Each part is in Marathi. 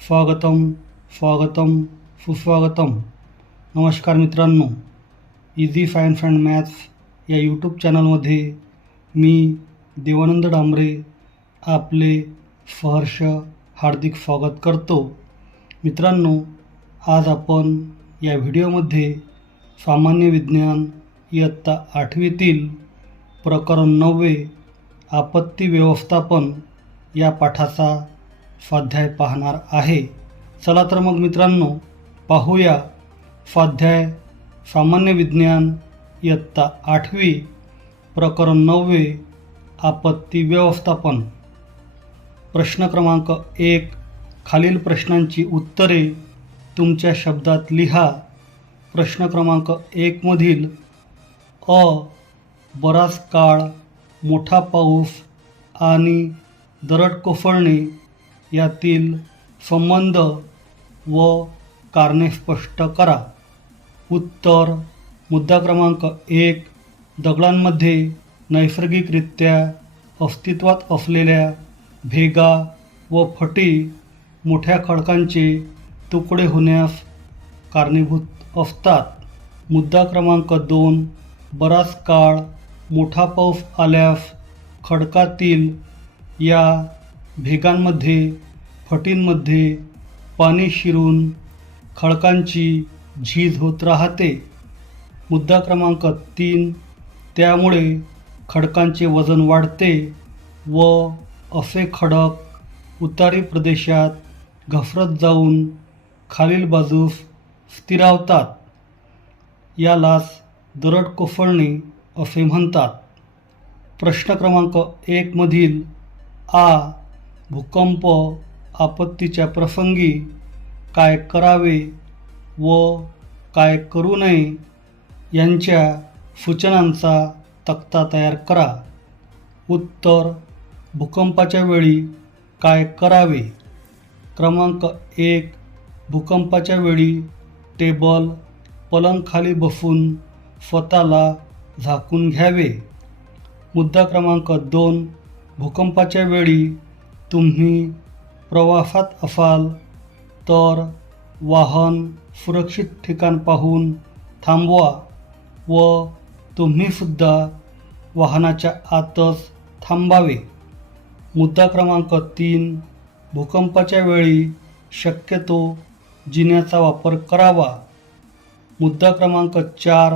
स्वागतम स्वागतम सुस्वागतम. नमस्कार मित्रांनो इझी सायन्स अँड मॅथ्स या यूट्यूब चॅनलमध्ये मी देवानंद डांबरे आपले सहर्ष हार्दिक स्वागत करतो. मित्रांनो आज आपण या व्हिडिओमध्ये सामान्य विज्ञान इयत्ता आठवीतील प्रकरण नववे आपत्ती व्यवस्थापन या पाठाचा स्वाध्याय पाहणार आहे. चला तर मग मित्रांनो पाहूया स्वाध्याय सामान्य विज्ञान इयत्ता आठवी प्रकरण नववे आपत्ती व्यवस्थापन. प्रश्न क्रमांक एक खालील प्रश्नांची उत्तरे तुमच्या शब्दात लिहा. प्रश्न क्रमांक एकमधील अ बराच काळ मोठा पाऊस आणि दरड कोसळणे यातील संबंध व कारणे स्पष्ट करा. उत्तर. मुद्दा क्रमांक एक. दगडांमध्ये नैसर्गिकरित्या अस्तित्वात असलेल्या भेगा व फटी मोठ्या खडकांचे तुकडे होण्यास कारणीभूत असतात. मुद्दा क्रमांक दोन. बराच काळ मोठा पाऊस आल्यास खडकातील या भेगांमध्ये फटींमध्ये पाणी शिरून खडकांची झीज होत राहते. मुद्दा क्रमांक तीन त्यामुळे खडकांचे वजन वाढते व असे खडक उतारी प्रदेशात घसरत जाऊन खालील बाजूस स्थिरावतात. यालाच दरड कोसळणे असे म्हणतात. प्रश्न क्रमांक एकमधील आ भूकंप आपत्तीच्या प्रसंगी काय करावे व काय करू नये यांच्या सूचनांचा तक्ता तयार करा. उत्तर भूकंपाच्या वेळी काय करावे? क्रमांक एक भूकंपाच्या वेळी टेबल पलंगखाली बसून स्वतःला झाकून घ्यावे. मुद्दा क्रमांक दोन भूकंपाच्या वेळी तुम्ही प्रवासात असाल तर वाहन सुरक्षित ठिकाण पाहून थांबवा व तुम्हीसुद्धा वाहनाच्या आतच थांबावे. मुद्दा क्रमांक तीन भूकंपाच्या वेळी शक्यतो जिन्याचा वापर करावा. मुद्दा क्रमांक चार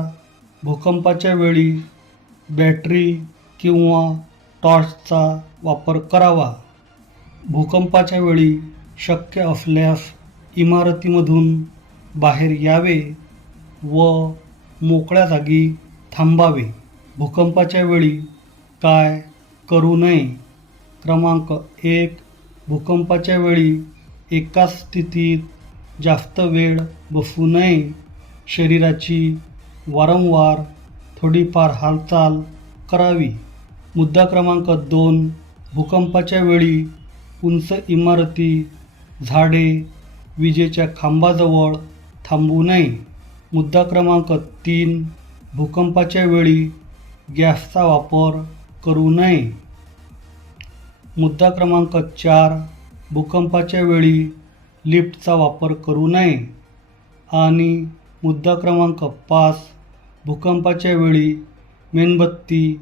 भूकंपाच्या वेळी बॅटरी किंवा टॉर्चचा वापर करावा. भूकंपाच्या वेळी शक्य असल्यास इमारतीमधून बाहेर यावे व मोकळ्या जागी थांबावे. भूकंपाच्या वेळी काय करू नये? क्रमांक एक. भूकंपाच्या वेळी एकाच स्थितीत जास्त वेळ बसू नये. शरीराची वारंवार थोडीफार हालचाल करावी. मुद्दा क्रमांक दोन. भूकंपाच्या वेळी उंच इमारती झाडे विजेच्या खांबाजवळ थांबू नये. मुद्दा क्रमांक तीन भूकंपाच्या वेळी गॅसचा वापर करू नये. मुद्दा क्रमांक चार भूकंपाच्या वेळी लिफ्टचा वापर करू नये. आणि मुद्दा क्रमांक पाच भूकंपाच्या वेळी मेणबत्ती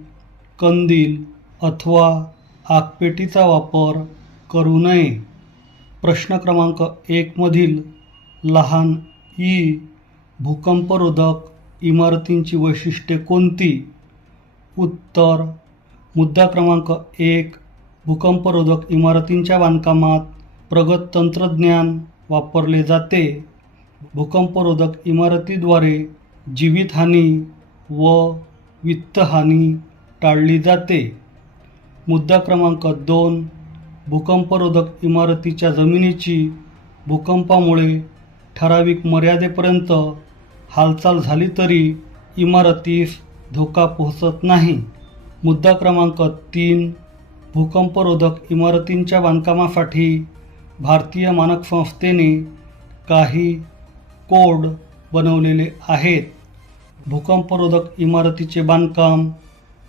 कंदील अथवा आगपेटीचा वापर करू नये. प्रश्न क्रमांक एकमधील लहान ई भूकंपरोधक इमारतींची वैशिष्ट्ये कोणती? उत्तर मुद्दा क्रमांक एक भूकंपरोधक इमारतींच्या बांधकामात प्रगत तंत्रज्ञान वापरले जाते. भूकंपरोधक इमारतीद्वारे जीवितहानी व वित्तहानी टाळली जाते. मुद्दा क्रमांक दोन भूकंपरोधक इमारतीच्या जमिनीची भूकंपामुळे ठराविक मर्यादेपर्यंत हालचाल झाली तरी इमारतीस धोका पोहोचत नाही. मुद्दा क्रमांक तीन भूकंपरोधक इमारतींच्या बांधकामासाठी भारतीय मानक संस्थेने काही कोड बनवलेले आहेत. भूकंपरोधक इमारतीचे बांधकाम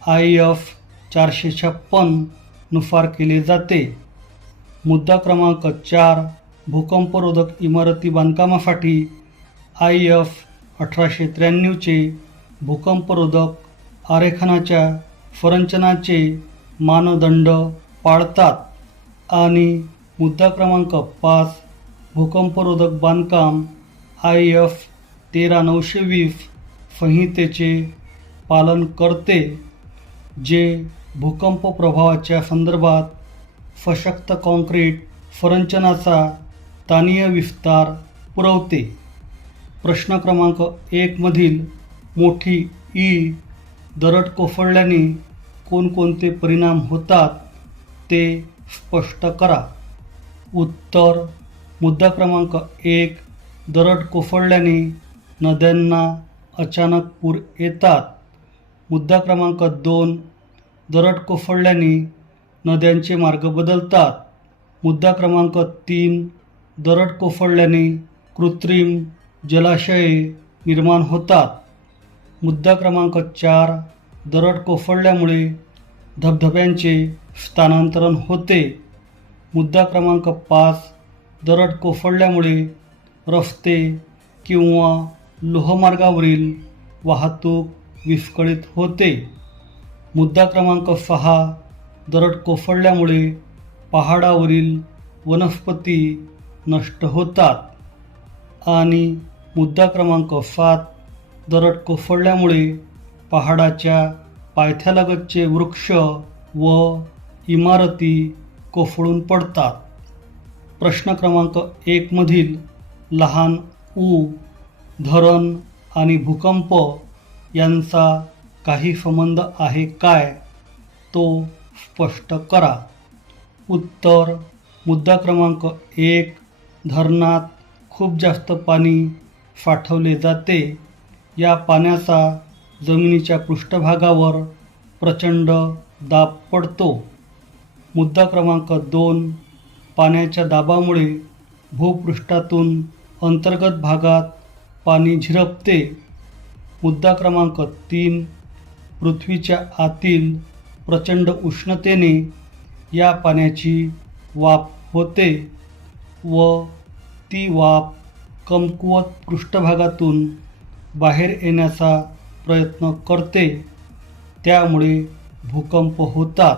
आय एफ चारशे छप्पननुसार केले जाते. मुद्दा क्रमांक चार भूकंपरोधक इमारती बांधकामासाठी आय एफ अठराशे त्र्याण्णवचे भूकंपरोधक आरेखनाच्या संरचनाचे मानदंड पाळतात. आणि मुद्दा क्रमांक पाच भूकंपरोधक बांधकाम आय एफ तेरा नऊशे वीस संहितेचे पालन करते जे भूकंप प्रभावाच्या संदर्भात सशक्त कॉन्क्रीट संरचनाचा तानीय विस्तार पुरवते. प्रश्न क्रमांक एकमधील मोठी ई दरड कोसळल्याने कोणकोणते परिणाम होतात ते स्पष्ट करा. उत्तर मुद्दा क्रमांक एक दरड कोसळल्याने नद्यांना अचानक पूर येतात. मुद्दा क्रमांक दोन दरड कोसळल्याने नद्यांचे मार्ग बदलतात. मुद्दा क्रमांक तीन दरड कोसळल्याने कृत्रिम जलाशये निर्माण होतात. मुद्दा क्रमांक चार दरड कोसळल्यामुळे धबधब्यांचे स्थानांतरण होते. मुद्दा क्रमांक पाच दरड कोसळल्यामुळे रस्ते किंवा लोहमार्गावरील वाहतूक विस्कळीत होते. मुद्दा क्रमांक सहा दरड कोसळल्यामुळे पहाडावरील वनस्पती नष्ट होतात. आणि मुद्दा क्रमांक सात दरड कोसळल्यामुळे पहाडाच्या पायथ्यालगतचे वृक्ष व इमारती कोसळून पडतात. प्रश्न क्रमांक एकमधील लहान ऊ धरण आणि भूकंप यांचा काही संबंध आहे काय? तो स्पष्ट करा. उत्तर. मुद्दा क्रमांक एक. धरणात खूप जास्त पाणी साठवले जाते. या पाण्याचा जमिनीच्या पृष्ठभागावर प्रचंड दाब पडतो. मुद्दा क्रमांक दोन. पाण्याच्या दाबामुळे भूपृष्ठातून अंतर्गत भागात पाणी झिरपते. मुद्दा क्रमांक तीन. पृथ्वीच्या आतील प्रचंड उष्णतेने या पाण्याची वाफ होते व ती वाफ कमकुवत पृष्ठभागातून बाहेर येण्याचा प्रयत्न करते. त्यामुळे भूकंप होतात.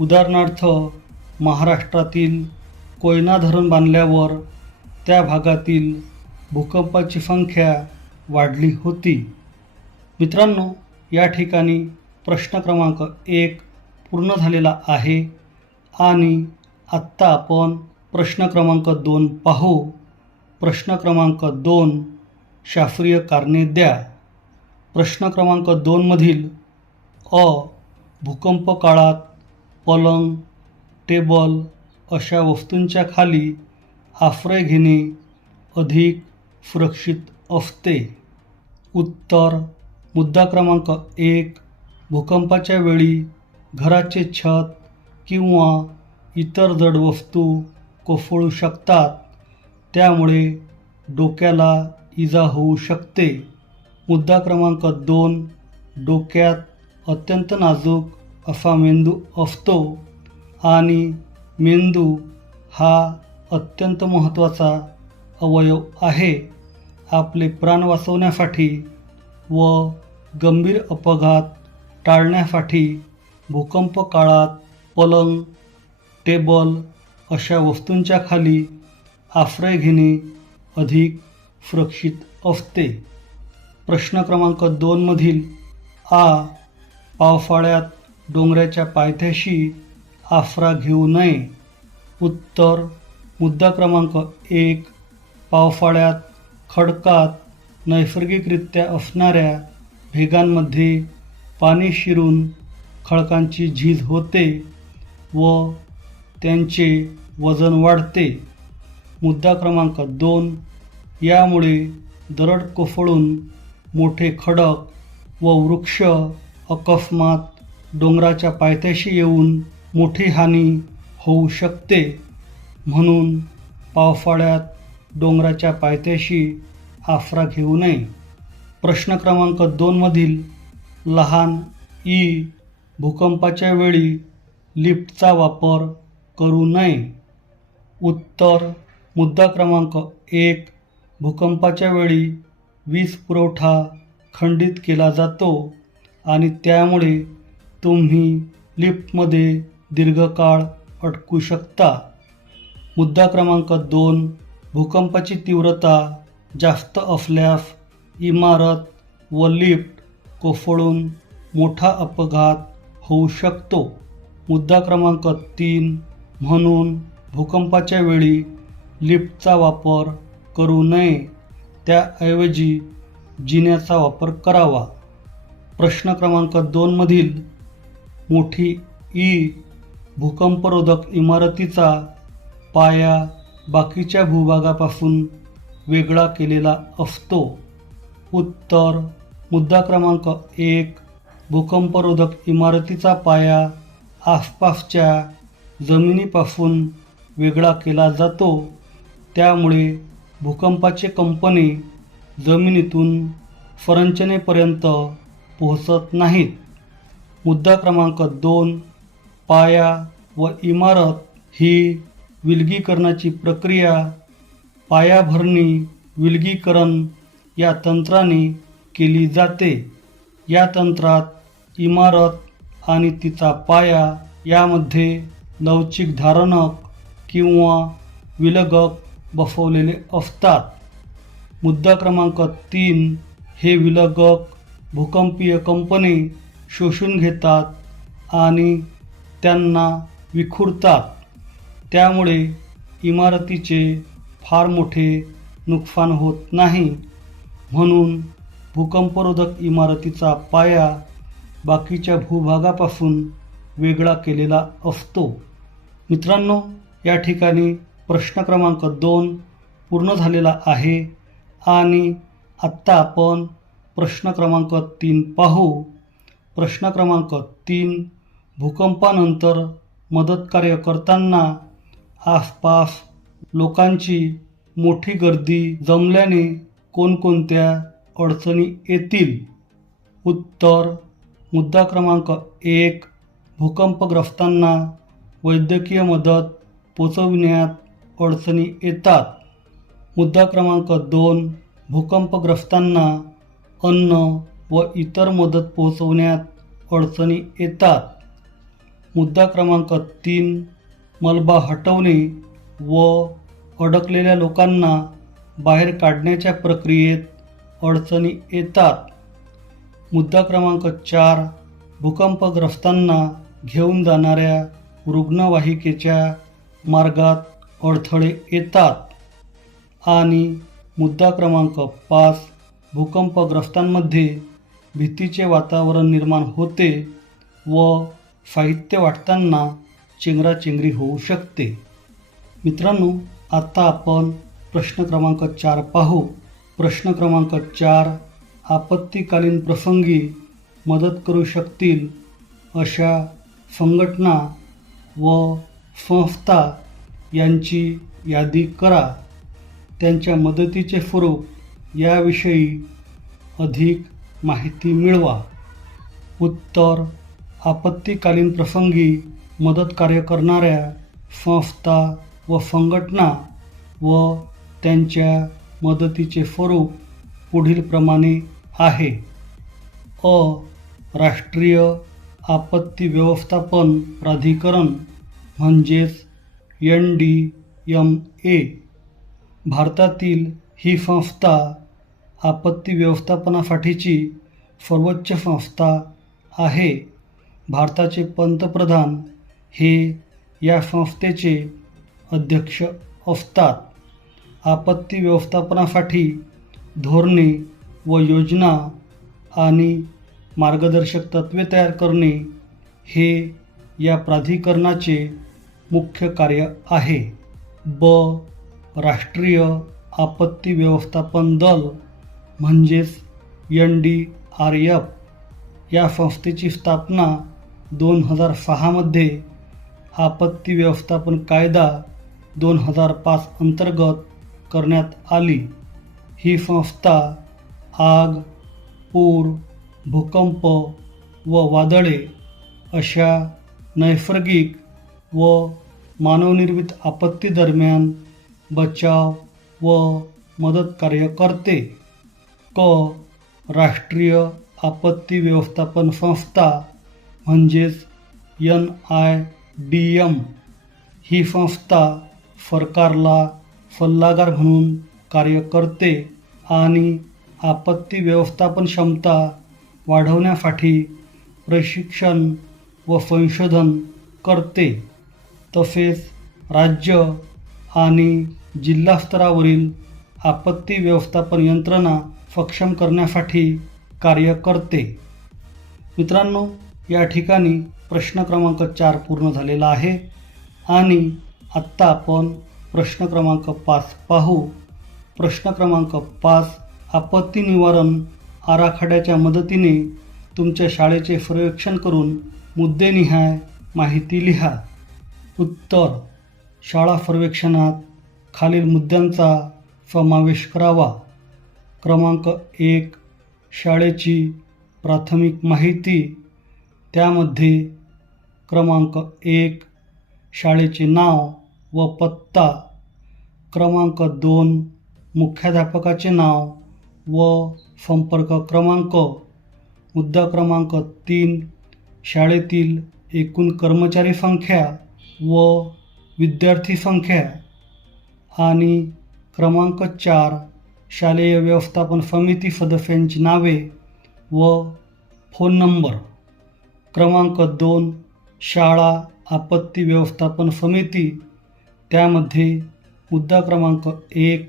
उदाहरणार्थ महाराष्ट्रातील कोयना धरण बांधल्यावर त्या भागातील भूकंपाची संख्या वाढली होती. मित्रांनो या ठिकाणी प्रश्न क्रमांक एक पूर्ण झालेला आहे. आणि आत्ता आपण प्रश्न क्रमांक दोन पाहू. प्रश्न क्रमांक दोन शास्त्रीय कारणे द्या. प्रश्न क्रमांक दोनमधील अ भूकंप काळात पलंग टेबल अशा वस्तूंच्या खाली आश्रय घेणे अधिक सुरक्षित असते. उत्तर मुद्दा क्रमांक एक भूकंपाच्या वेळी घराचे छत किंवा इतर जड वस्तू कोसळू शकतात. त्यामुळे डोक्याला इजा होऊ शकते. मुद्दा क्रमांक दोन डोक्यात अत्यंत नाजूक असा मेंदू असतो आणि मेंदू हा अत्यंत महत्त्वाचा अवयव आहे. आपले प्राण वाचवण्यासाठी व गंभीर अपघात टाळण्यासाठी भूकंप काळात पलंग टेबल अशा वस्तूंच्या खाली आश्रय घेणे अधिक सुरक्षित असते. प्रश्न क्रमांक दोनमधील आ पावसाळ्यात डोंगराच्या पायथ्याशी आसरा घेऊ नये. उत्तर मुद्दा क्रमांक एक पावसाळ्यात खडकात नैसर्गिकरित्या असणाऱ्या भेगांमध्ये पाणी शिरून खडकांची झीज होते व त्यांचे वजन वाढते. मुद्दा क्रमांक दोन. यामुळे दरड कोफळून मोठे खडक व वृक्ष अकस्मात डोंगराच्या पायथ्याशी येऊन मोठी हानी होऊ शकते. म्हणून पावसाळ्यात डोंगराच्या पायथ्याशी आसरा घेऊ नये. प्रश्न क्रमांक दोनमधील लहान ई भूकंपाच्या वेळी लिफ्टचा वापर करू नये. उत्तर मुद्दा क्रमांक एक भूकंपाच्या वेळी वीज पुरवठा खंडित केला जातो आणि त्यामुळे तुम्ही लिफ्टमध्ये दीर्घकाळ अटकू शकता. मुद्दा क्रमांक दोन भूकंपाची तीव्रता जास्त असल्यास इमारत व लिफ्ट कोफळून मोठा अपघात होऊ शकतो. मुद्दा क्रमांक तीन म्हणून भूकंपाच्या वेळी लिफ्टचा वापर करू नये. त्याऐवजी जिन्याचा वापर करावा. प्रश्न क्रमांक दोनमधील मोठी ई भूकंपरोधक इमारतीचा पाया बाकीच्या भूभागापासून वेगळा केलेला असतो. उत्तर मुद्दा क्रमांक एक भूकंपरोधक इमारतीचा पाया आसपासच्या जमिनीपासून वेगळा केला जातो. त्यामुळे भूकंपाचे कंपने जमिनीतून संरचनेपर्यंत पोहोचत नाहीत. मुद्दा क्रमांक दोन पाया व इमारत ही विलगीकरणाची प्रक्रिया पायाभरणी विलगीकरण या तंत्राने केली जाते. या तंत्रात इमारत आणि तिचा पाया यामध्ये लवचिक धारणक किंवा विलगक बसवलेले असतात. मुद्दा क्रमांक तीन हे विलगक भूकंपीय कंपने शोषून घेतात आणि त्यांना विखुरतात. त्यामुळे इमारतीचे फार मोठे नुकसान होत नाही. म्हणून भूकंपरोधक इमारतीचा पाया बाकीच्या भूभागापासून वेगळा केलेला असतो. मित्रांनो या ठिकाणी प्रश्न क्रमांक दोन पूर्ण झालेला आहे आणि आत्ता आपण प्रश्न क्रमांक तीन पाहू. प्रश्न क्रमांक तीन भूकंपानंतर मदतकार्य करताना आसपास लोकांची मोठी गर्दी जमल्याने कोणकोणत्या अडचणी येतील. उत्तर मुद्दा क्रमांक एक भूकंपग्रस्तांना वैद्यकीय मदत पोचविण्यात अडचणी येतात. मुद्दा क्रमांक दोन भूकंपग्रस्तांना अन्न व इतर मदत पोहोचवण्यात अडचणी येतात. मुद्दा क्रमांक तीन मलबा हटवणे व अडकलेल्या लोकांना बाहेर काढण्याच्या प्रक्रियेत अडचणी येतात. मुद्दा क्रमांक चार भूकंपग्रस्तांना घेऊन जाणाऱ्या रुग्णवाहिकेच्या मार्गात अडथळे येतात. आणि मुद्दा क्रमांक पाच भूकंपग्रस्तांमध्ये भीतीचे वातावरण निर्माण होते व साहित्य वाटताना चेंगराचेंगरी होऊ शकते. मित्रांनो आत्ता आपण प्रश्न क्रमांक चार पाहू. प्रश्न क्रमांक चार आपत्तीकालीन प्रसंगी मदत करू शकतील अशा संघटना व संस्था यांची यादी करा. त्यांच्या मदतीचे स्वरूप याविषयी अधिक माहिती मिळवा. उत्तर आपत्तीकालीन प्रसंगी मदत कार्य करणाऱ्या संस्था व संघटना व त्यांच्या मदतीचे स्वरूप पुढीलप्रमाणे आहे. अ. राष्ट्रीय आपत्ती व्यवस्थापन प्राधिकरण म्हणजेच एन डी एम ए. भारतातील ही संस्था आपत्ती व्यवस्थापनासाठीची सर्वोच्च संस्था आहे. भारताचे पंतप्रधान हे या संस्थेचे अध्यक्ष असतात. आपत्ती व्यवस्थापनासाठी धोरणे व योजना आणि मार्गदर्शक तत्त्वे तयार करणे हे या प्राधिकरणाचे मुख्य कार्य आहे. ब. राष्ट्रीय आपत्ती व्यवस्थापन दल म्हणजेच एन डी आर एफ या संस्थेची स्थापना दोन हजार सहामध्ये आपत्ती व्यवस्थापन कायदा दोन हजार पाच अंतर्गत करण्यात आली. ही संस्था आग पूर भूकंप व वादळे अशा नैसर्गिक व मानवनिर्मित आपत्तीदरम्यान बचाव व मदत कार्य करते. क. राष्ट्रीय आपत्ती व्यवस्थापन संस्था म्हणजेच एन आय डी एम. ही संस्था सरकारला सल्लागार म्हणून कार्य करते आणि आपत्ती व्यवस्थापन क्षमता वाढवण्यासाठी प्रशिक्षण व संशोधन करते. तसेच राज्य आणि जिल्हा स्तरावरील आपत्ती व्यवस्थापन यंत्रणा सक्षम करण्यासाठी कार्य करते मित्रांनो या ठिकाणी प्रश्न क्रमांक चार पूर्ण झालेला आहे आणि आत्ता आपण प्रश्न क्रमांक पाच पाहू. प्रश्न क्रमांक पाच आपत्ती निवारण आराखड्याच्या मदतीने तुमच्या शाळेचे सर्वेक्षण करून मुद्देनिहाय माहिती लिहा. उत्तर शाळा सर्वेक्षणात खालील मुद्द्यांचा समावेश करावा. क्रमांक एक शाळेची प्राथमिक माहिती. त्यामध्ये क्रमांक एक शाळेचे नाव व पत्ता क्रमांक दोन मुख्याध्यापकाचे नाव व संपर्क क्रमांक मुद्दा क्रमांक तीन शाळेतील एकूण कर्मचारी संख्या व विद्यार्थी संख्या आणि क्रमांक चार शालेय व्यवस्थापन समिती सदस्यांची नावे व फोन नंबर. क्रमांक दोन शाळा आपत्ती व्यवस्थापन समिती त्यामध्ये मुद्दा क्रमांक एक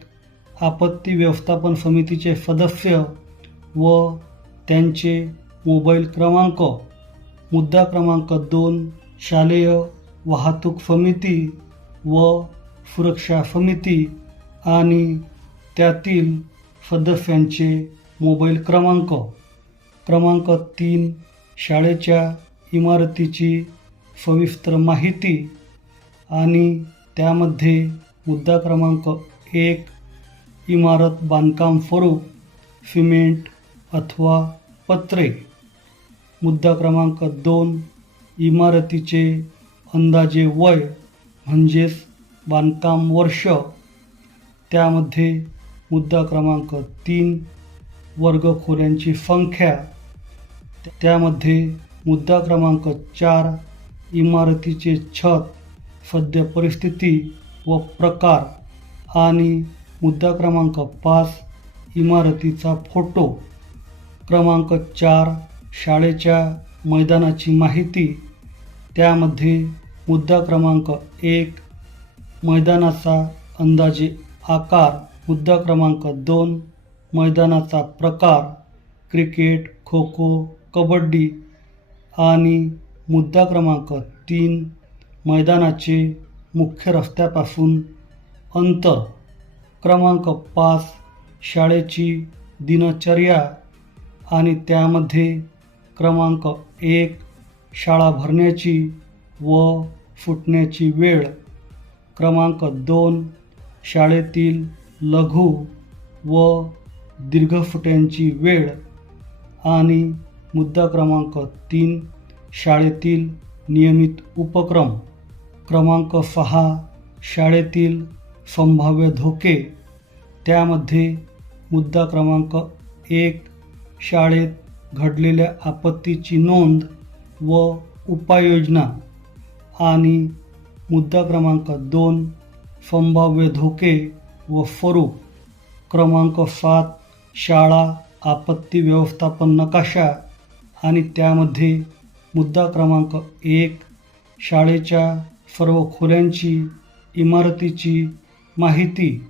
आपत्ती व्यवस्थापन समितीचे सदस्य व त्यांचे मोबाईल क्रमांक. मुद्दा क्रमांक दोन शालेय वाहतूक समिती व सुरक्षा समिती आणि त्यातील सदस्यांचे मोबाईल क्रमांक. क्रमांक तीन शाळेच्या इमारतीची सविस्तर माहिती आणि त्यामध्ये मुद्दा क्रमांक एक इमारत बांधकाम स्वरूप सिमेंट अथवा पत्रे. मुद्दा क्रमांक दोन इमारतीचे अंदाजे वय म्हणजेच बांधकाम वर्ष. त्यामध्ये मुद्दा क्रमांक तीन वर्गखोल्यांची संख्या. त्यामध्ये मुद्दा क्रमांक चार इमारतीचे छत. सद्य परिस्थिती व प्रकार आणि मुद्दा क्रमांक पाच इमारतीचा फोटो क्रमांक चार शाळेच्या मैदानाची माहिती. त्यामध्ये मुद्दा क्रमांक एक मैदानाचा अंदाजे आकार मुद्दा क्रमांक दोन मैदानाचा प्रकार क्रिकेट खो खो कबड्डी आणि मुद्दा क्रमांक तीन मैदानाचे मुख्य रस्त्यापासून अंतर क्रमांक पाच शाळेची दिनचर्या आणि त्यामध्ये क्रमांक एक शाळा भरण्याची व फुटण्याची वेळ क्रमांक दोन शाळेतील लघु व दीर्घफुट्यांची वेळ आणि मुद्दा क्रमांक तीन शाळेतील नियमित उपक्रम. क्रमांक सहा शाळेतील संभाव्य धोके. त्यामध्ये मुद्दा क्रमांक एक शाळेत घडलेल्या आपत्तीची नोंद व उपाययोजना आणि मुद्दा क्रमांक दोन संभाव्य धोके व स्वरूप क्रमांक सात शाळा आपत्ती व्यवस्थापन नकाशा आणि त्यामध्ये मुद्दा क्रमांक एक शाळेच्या सर्व खोल्यांची इमारतीची माहिती.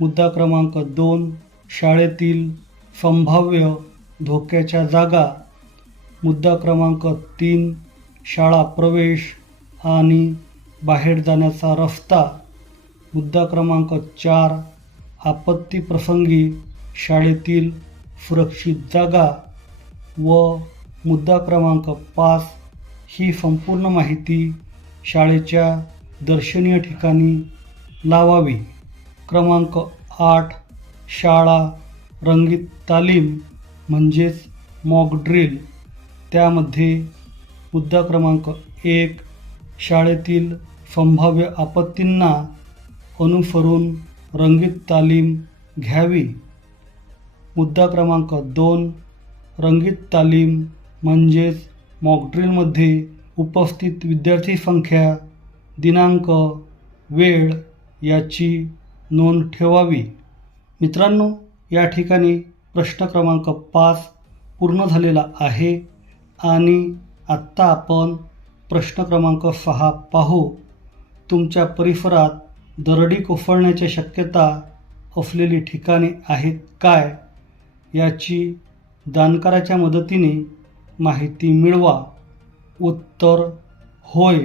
मुद्दा क्रमांक दोन शाळेतील संभाव्य धोक्याच्या जागा. मुद्दा क्रमांक तीन शाळा प्रवेश आणि बाहेर जाण्याचा रस्ता. मुद्दा क्रमांक चार आपत्ती प्रसंगी शाळेतील सुरक्षित जागा व मुद्दा क्रमांक पाच ही संपूर्ण माहिती शाळेच्या दर्शनीय ठिकाणी लावावी. क्रमांक आठ शाळा रंगीत तालीम म्हणजेच मॉक ड्रिल त्यामध्ये मुद्दा क्रमांक एक शाळेतील संभाव्य आपत्तींना अनुसरून रंगीत तालीम घ्यावी. मुद्दा क्रमांक दोन रंगीत तालीम म्हणजेच मॉकड्रिलमध्ये उपस्थित विद्यार्थी संख्या दिनांक वेळ याची नोंद ठेवावी. मित्रांनो या ठिकाणी प्रश्न क्रमांक पाच पूर्ण झालेला आहे आणि आत्ता आपण प्रश्न क्रमांक सहा पाहू. तुमच्या परिसरात दरडी कोसळण्याच्या शक्यता असलेली ठिकाणे आहेत काय? याची दानकाराच्या मदतीने माहिती मिळवा. उत्तर होय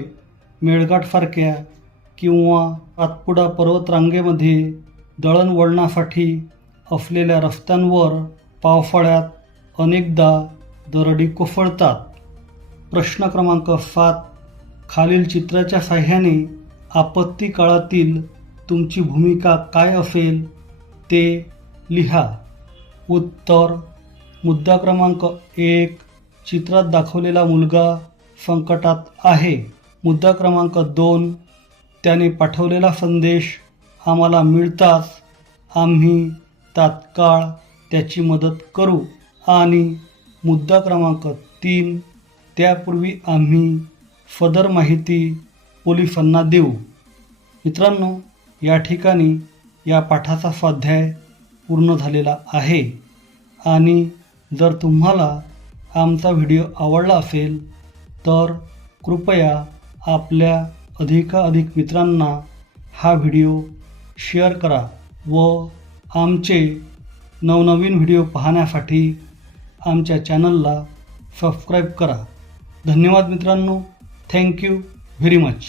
मेळघाटसारख्या किंवा सातपुडा पर्वतरांगेमध्ये दळणवळणासाठी असलेल्या रस्त्यांवर पावसाळ्यात अनेकदा दरडी कोसळतात. प्रश्न क्रमांक सात खालील चित्राच्या साह्याने आपत्ती काळातील तुमची भूमिका काय असेल ते लिहा. उत्तर मुद्दा क्रमांक एक चित्रात दाखवलेला मुलगा संकटात आहे. मुद्दा क्रमांक दोन. त्याने पाठवलेला संदेश आम्हाला मिळताच आम्ही तात्काळ त्याची मदत करू. आणि मुद्दा क्रमांक तीन. त्यापूर्वी आम्ही सदर माहिती पोलिसांना देऊ. मित्रांनो या ठिकाणी या पाठाचा स्वाध्याय पूर्ण झालेला आहे. आणि जर तुम्हाला आमचा व्हिडिओ आवडला असेल तर कृपया आपल्या अधिकाधिक मित्रांना हा व्हिडिओ शेअर करा व आमचे नवनवीन व्हिडिओ पाहण्यासाठी आमच्या चॅनलला सबस्क्राईब करा. धन्यवाद मित्रांनो. Thank you very much